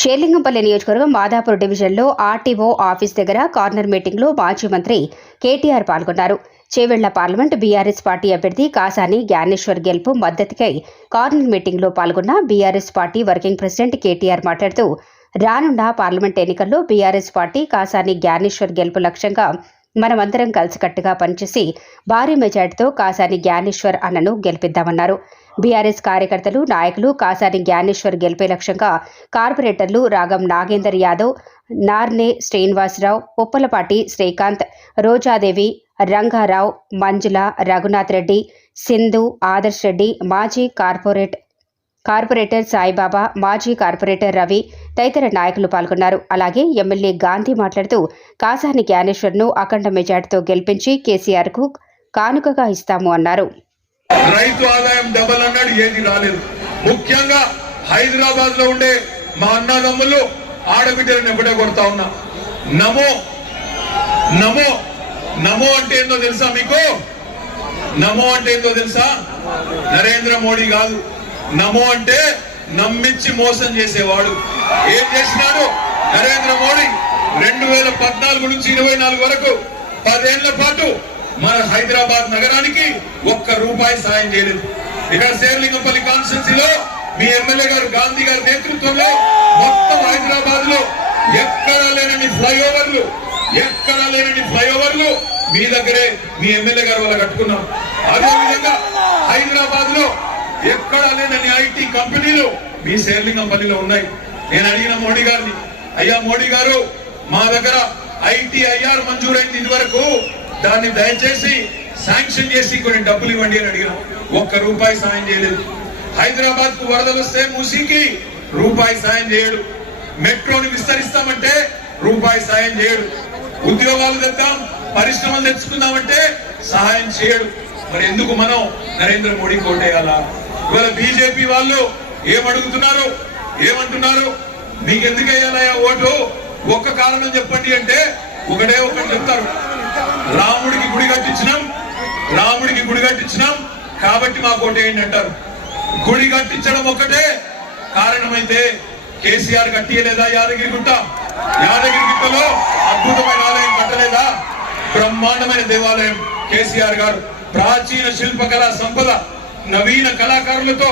షేర్లింగంపల్లి నియోజకవర్గం మాదాపూర్ డివిజన్లో RTO office దగ్గర కార్నర్ మీటింగ్లో మాజీ మంత్రి కేటీఆర్ పాల్గొన్నారు. చేవెళ్ళ పార్లమెంట్ బీఆర్ఎస్ పార్టీ అభ్యర్థి కాసాని జ్ఞానేశ్వర్ గెలుపు మద్దతుకై కార్నర్ మీటింగ్లో పాల్గొన్న BRS party working president KTR మాట్లాడుతూ రానున్న పార్లమెంట్ ఎన్నికల్లో బీఆర్ఎస్ పార్టీ కాసాని జ్ఞానేశ్వర్ గెలుపు లక్ష్యంగా మనమందరం కలిసికట్టుగా పనిచేసి భారీ మెజార్టీతో కాసాని జ్ఞానేశ్వర్ అన్నను గెలిపిద్దామన్నారు. బీఆర్ఎస్ కార్యకర్తలు నాయకులు కాసాని జ్ఞానేశ్వర్ గెలిపే లక్ష్యంగా కార్పొరేటర్లు రాగం నాగేందర్ యాదవ్ నార్నే శ్రీనివాసరావు ఉప్పలపాటి శ్రీకాంత్ రోజాదేవి రంగారావు మంజుల రఘునాథ్ రెడ్డి సింధు ఆదర్శ్ రెడ్డి మాజీ కార్పొరేట్ కార్పొరేటర్ సాయిబాబా మాజీ కార్పొరేటర్ రవి తదితర నాయకులు పాల్గొన్నారు. అలాగే ఎమ్మెల్యే గాంధీ మాట్లాడుతూ కాసాని జ్ఞానేశ్వర్ను అఖండ మెజార్టీతో గెలిపించి కేసీఆర్కు కానుకగా ఇస్తాము అన్నారు. రైతు ఆదాయం డబల్ అన్నాడు ఏది రాలేదు. ముఖ్యంగా హైదరాబాద్లో ఉండే మా అన్నదమ్ములు ఆడబిడ్డలను ఎప్పుడే కొడతా ఉన్నా. నమో నమో నమో అంటే ఏందో తెలుసా మీకు? నమో అంటే ఏందో తెలుసా? నరేంద్ర మోడీ కాదు. నమో అంటే నమ్మించి మోసం చేసేవాడు. ఏం చేసినాడు? నరేంద్ర మోడీ రెండు వేల పద్నాలుగు నుంచి ఇరవై నాలుగు వరకు పదేళ్ళ పాటు మన హైదరాబాద్ నగరానికి ఒక్క రూపాయి సాయం చేయలేదు. ఇక్కడ శేర్లింగంపల్లి కాన్స్టిట్యున్సీలో మీ ఎమ్మెల్యే గారు గాంధీ గారి నేతృత్వంలో మొత్తం హైదరాబాద్లో ఎక్కడా లేనని ఫ్లైఓవర్లు ఎక్కడా లేనని ఫ్లైఓవర్లు మీ దగ్గరే మీ ఎమ్మెల్యే గారు వల్ల కట్టుకున్నాం. అదే విధంగా హైదరాబాద్లో ఎక్కడా లేనని ఐటీ కంపెనీలు మీ శేర్లింగంపల్లిలో ఉన్నాయి. నేను అడిగిన మోడీ గారిని అయ్యా మోడీ గారు మా దగ్గర ఐటీఐఆర్ మంజూరైంది ఇది ఇదివరకు దాన్ని దయచేసి శాంక్షన్ చేసి కొన్ని డబ్బులు ఇవ్వండి అని అడిగినాం. ఒక్క రూపాయి సాయం చేయలేదు. హైదరాబాద్కు వరదలు వస్తే ముసికి రూపాయి సాయం చేయడు. మెట్రోని విస్తరిస్తామంటే రూపాయి సాయం చేయడు. ఉద్యోగాలు తెద్దాం పరిశ్రమలు తెచ్చుకుందామంటే సహాయం చేయడు. మరి ఎందుకు మనం నరేంద్ర మోడీ కోటేయాలా ఇవాళ బీజేపీ వాళ్ళు ఏమడుగుతున్నారు? ఏమంటున్నారు? నీకెందుకు వేయాలయ్యా ఓటు? ఒక్క కారణం చెప్పండి అంటే ఒకటే ఒకటి చెప్తారు. రాముడికి గుడి కట్టించినాం. రాముడికి గుడి కట్టించినాం. కాబట్టి మా ఒకటి ఏంటి అంటారు? గుడి కట్టించడం ఒకటే కారణమైతే కేసీఆర్ కట్టియలేదా యాదగిరి గుట్ట? యాదగిరి గుట్టలో అద్భుతమైన ఆలయం కట్టలేదా? బ్రహ్మాండమైన దేవాలయం కేసీఆర్ గారు. ప్రాచీన శిల్పకళా సంపద నవీన కళాకారులతో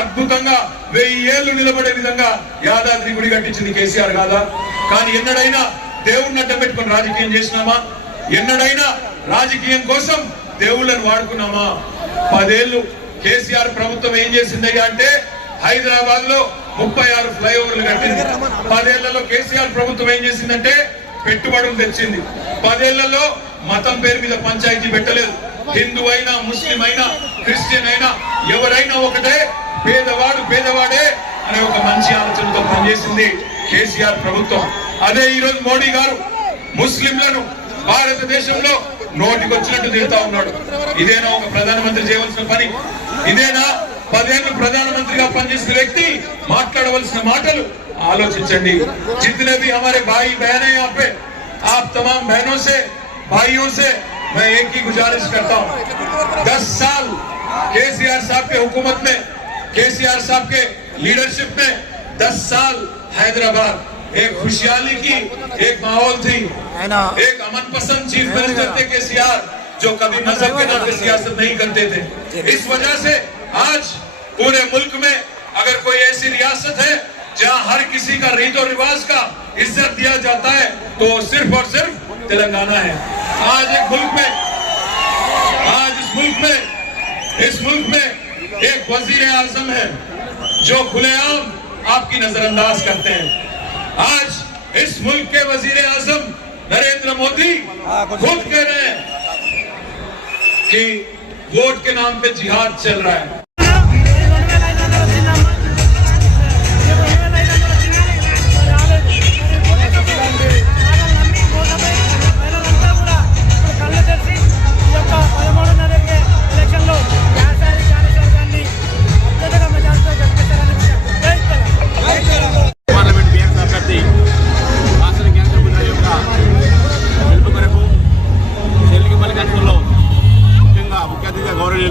అద్భుతంగా వెయ్యి ఏళ్ళు నిలబడే విధంగా యాదాద్రి గుడి కట్టించింది కేసీఆర్ కాదా? కానీ ఎన్నడైనా దేవుడిని అడ్డం పెట్టుకుని రాజకీయం చేసినామా? ఎన్నడైనా రాజకీయం కోసం దేవుళ్ళని వాడుకున్నామా? పదేళ్ళు కేసీఆర్ ప్రభుత్వం ఏం చేసిందయ్యా అంటే హైదరాబాద్లో ముప్పై ఆరు ఫ్లైఓవర్లు కట్టింది. పదేళ్ళలో కేసీఆర్ ప్రభుత్వం ఏం చేసిందంటే పెట్టుబడులు తెచ్చింది. పదేళ్ళలో మతం పేరు మీద పంచాయతీ పెట్టలేదు. హిందూ అయినా ముస్లిం అయినా క్రిస్టియన్ అయినా ఎవరైనా ఒకటే పేదవాడు పేదవాడే అనే ఒక మంచి ఆలోచనతో పనిచేసింది కేసీఆర్ ప్రభుత్వం. అదే ఈరోజు మోడీ గారు ముస్లింలను భారతదేశంలో నోటికి వచ్చినట్టు తిరుగుతా ఉన్నాడు ఇదేనా ఒక ప్రధానమంత్రి చేయవలసిన పని ఇదేనా పదేళ్ళు ప్రధానమంత్రిగా పనిచేసిన వ్యక్తి మాట్లాడవలసిన మాటలు ఆలోచించండి जितने भी हमारे भाई बहन हैं यहाँ पे आप तमाम बहनों से भाइयों से मैं एक ही गुजारिश करता हूँ दस साल केसीआर साहब के हुकूमत में केसीआर साहब के लीडरशिप में दस साल हैदराबाद एक खुशहाली की एक माहौल थी। एक अमन पसंद चीफ मिनिस्टर थे केसीआर जो कभी मज़हब के नाम पे सियासत नहीं करते थे। इस वजह से आज पूरे मुल्क में अगर कोई ऐसी रियासत है जहाँ हर किसी का रीत और रिवाज का इज़्ज़त दिया जाता है तो सिर्फ़ और सिर्फ़ तेलंगाना है। आज एक मुल्क में आज इस मुल्क में इस मुल्क में एक वज़ीर आज़म है जो खुलेआम आपकी नजरअंदाज करते हैं। आज इस मुल्क के वज़ीर आज़म नरेंद्र मोदी खुद कह रहे हैं कि वोट के नाम पे जिहाद चल रहा है।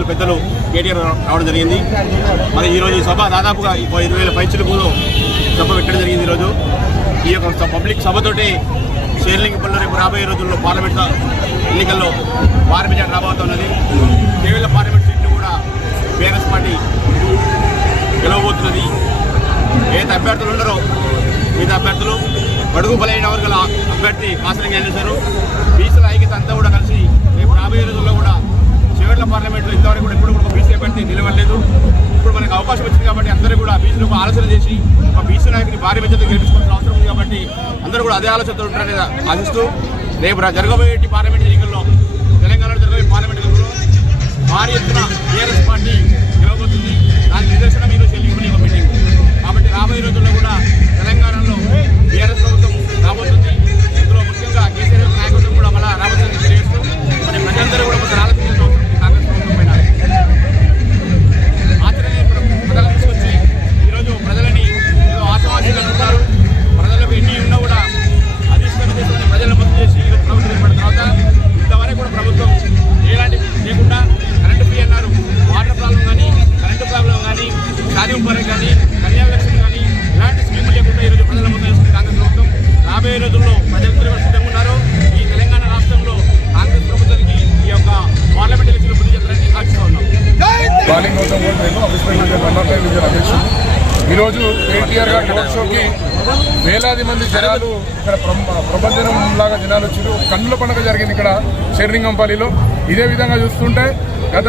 పెద్దలు కేటీఆర్ రావడం జరిగింది. మరి ఈరోజు ఈ సభ దాదాపుగా ఇరవై వేల పైచులకు సభ పెట్టడం జరిగింది ఈరోజు ఈ యొక్క స- పబ్లిక్ సభతోటి పల్లె రేపు రాబోయే రోజుల్లో పార్లమెంట్ ఎన్నికల్లో పార్లమెంట్ రాబోతున్నది కేవల పార్లమెంట్ సీట్లు కూడా బీఆర్ఎస్ పార్టీ గెలవబోతున్నది. ఏదైతే అభ్యర్థులు ఉండరో మిగతా అభ్యర్థులు బడుగు బలైన వర్గాల అభ్యర్థి కాసరంగా చేశారు బీసీల ఐక్యత అంతా కూడా కలిసి రేపు రాబోయే రోజుల్లో కూడా కేరళ పార్లమెంట్లో ఇంతవరకు కూడా ఎప్పుడు కూడా ఒక బీసీ అభ్యర్థి నిలవలేదు. ఇప్పుడు మనకు అవకాశం వచ్చింది కాబట్టి అందరూ కూడా బీసీలకు ఆలోచన చేసి ఒక బీసీ నాయకుని భారీ మెజార్టీ గెలిపించుకోవాల్సిన అవసరం ఉంది కాబట్టి అందరూ కూడా అదే ఆలోచనతో ఉంటారని ఆశిస్తూ రేపు జరగబోయే పార్లమెంట్ ఎన్నికల్లో తెలంగాణలో జరగబోయే పార్లమెంట్ ఎన్నికల్లో భారీ ఎత్తున టీఆర్ఎస్ పార్టీ ఈరోజు కేటీఆర్ గారి రోడ్ షోకి వేలాది మంది జనాలు ఇక్కడ ప్ర- లాగా జనాలు వచ్చారు కన్నుల పండుగ జరిగింది ఇక్కడ షేర్లింగంపల్లిలో ఇదే విధంగా చూస్తుంటే గత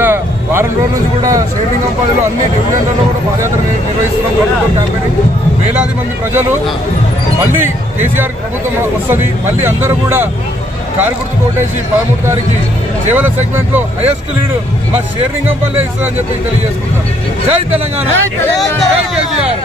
వారం రోజుల నుంచి కూడా షేర్లింగంపల్లిలో అన్ని డివిజన్లలో కూడా పాదయాత్ర నిర్వహిస్తున్నాం. ప్రభుత్వం క్యాంపెయిన్ వేలాది మంది ప్రజలు మళ్ళీ కేసీఆర్ ప్రభుత్వం వస్తుంది. మళ్ళీ అందరూ కూడా కారు గుర్తు కొట్టేసి పదమూడు తారీఖు సేవల సెగ్మెంట్లో హైయెస్ట్ లీడ్ మా షేర్లింగంపల్లె ఇస్తుందని చెప్పి తెలియజేసుకుంటాం. జై తెలంగాణ. జై కేసీఆర్.